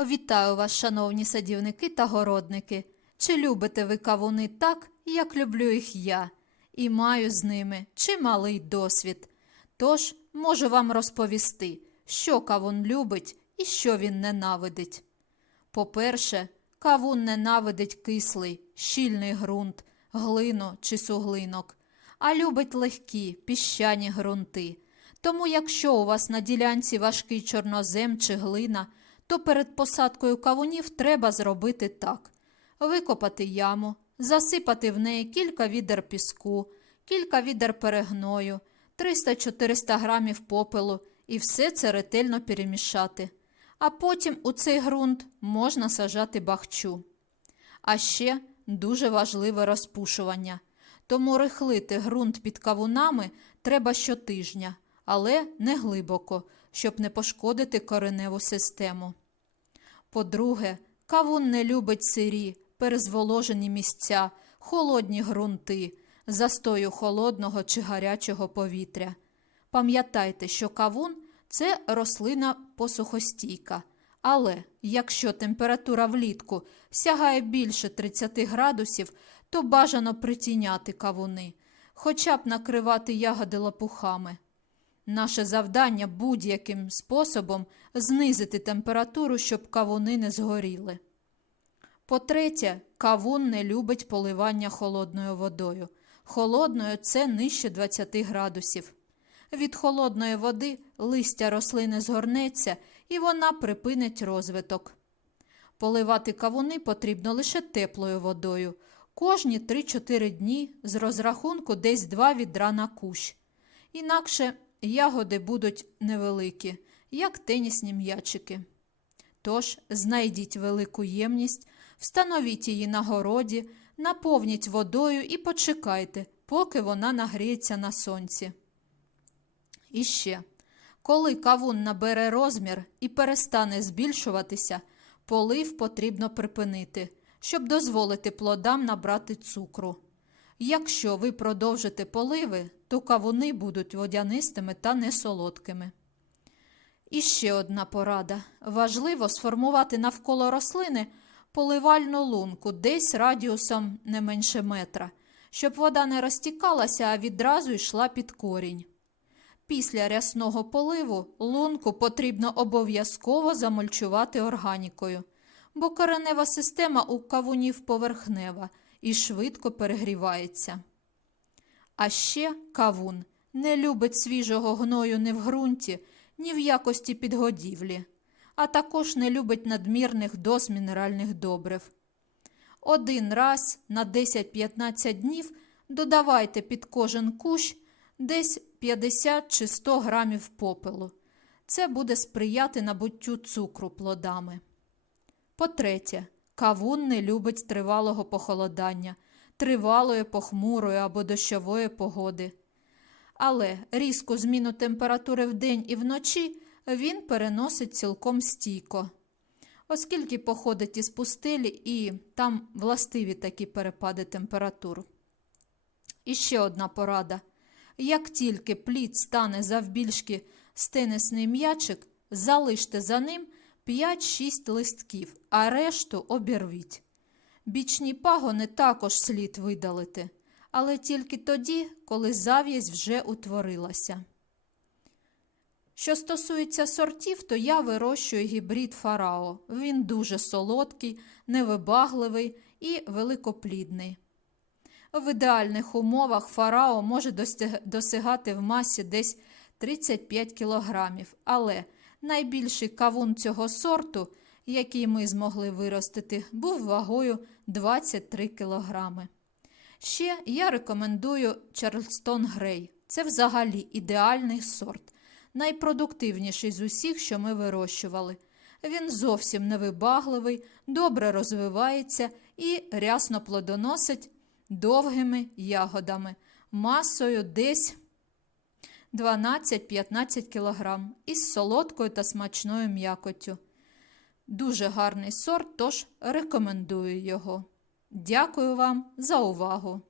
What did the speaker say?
Вітаю вас, шановні садівники та городники. Чи любите ви кавуни так, як люблю їх я, і маю з ними чималий досвід. Тож можу вам розповісти, що кавун любить і що він ненавидить. По-перше, кавун ненавидить кислий, щільний ґрунт, глину чи суглинок, а любить легкі, піщані ґрунти. Тому, якщо у вас на ділянці важкий чорнозем чи глина, то перед посадкою кавунів треба зробити так: викопати яму, засипати в неї кілька відер піску, кілька відер перегною, 300-400 грамів попелу і все це ретельно перемішати. А потім у цей ґрунт можна сажати бахчу. А ще дуже важливе розпушування. Тому рихлити ґрунт під кавунами треба щотижня, але не глибоко, щоб не пошкодити кореневу систему. По-друге, кавун не любить сирі, перезволожені місця, холодні ґрунти, застою холодного чи гарячого повітря. Пам'ятайте, що кавун це рослина посухостійка. Але якщо температура влітку сягає більше 30 градусів, то бажано притіняти кавуни, хоча б накривати ягоди лопухами. Наше завдання будь-яким способом знизити температуру, щоб кавуни не згоріли. По-третє, кавун не любить поливання холодною водою. Холодною це нижче 20 градусів. Від холодної води листя рослини згорнеться і вона припинить розвиток. Поливати кавуни потрібно лише теплою водою. Кожні 3-4 дні з розрахунку десь 2 відра на кущ. Інакше ягоди будуть невеликі, як тенісні м'ячики. Тож знайдіть велику ємність, встановіть її на городі, наповніть водою і почекайте, поки вона нагріється на сонці. І ще, коли кавун набере розмір і перестане збільшуватися, полив потрібно припинити, щоб дозволити плодам набрати цукру. Якщо ви продовжите поливи, то кавуни будуть водянистими та несолодкими. І ще одна порада. Важливо сформувати навколо рослини поливальну лунку десь радіусом не менше метра, щоб вода не розтікалася, а відразу йшла під корінь. Після рясного поливу лунку потрібно обов'язково замульчувати органікою, бо коренева система у кавунів поверхнева і швидко перегрівається. А ще кавун не любить свіжого гною ні в ґрунті, ні в якості підгодівлі, а також не любить надмірних доз мінеральних добрив. Один раз на 10-15 днів додавайте під кожен кущ десь 50 чи 100 грамів попелу. Це буде сприяти набуттю цукру плодами. По-третє, кавун не любить тривалого похолодання, тривалої похмурої або дощової погоди. Але різку зміну температури вдень і вночі він переносить цілком стійко, оскільки походить із пустелі і там властиві такі перепади температур. І ще одна порада. Як тільки плід стане завбільшки з тенісний м'ячик, залиште за ним 5-6 листків, а решту обірвіть. Бічні пагони також слід видалити, але тільки тоді, коли зав'язь вже утворилася. Що стосується сортів, то я вирощую гібрид фарао. Він дуже солодкий, невибагливий і великоплідний. В ідеальних умовах фарао може досягати в масі десь 35 кілограмів, але найбільший кавун цього сорту, який ми змогли виростити, був вагою 23 кілограми. Ще я рекомендую Чарльстон Грей. Це взагалі ідеальний сорт, найпродуктивніший з усіх, що ми вирощували. Він зовсім невибагливий, добре розвивається і рясно плодоносить довгими ягодами, масою десь 12-15 кг із солодкою та смачною м'якоттю. Дуже гарний сорт, тож рекомендую його. Дякую вам за увагу!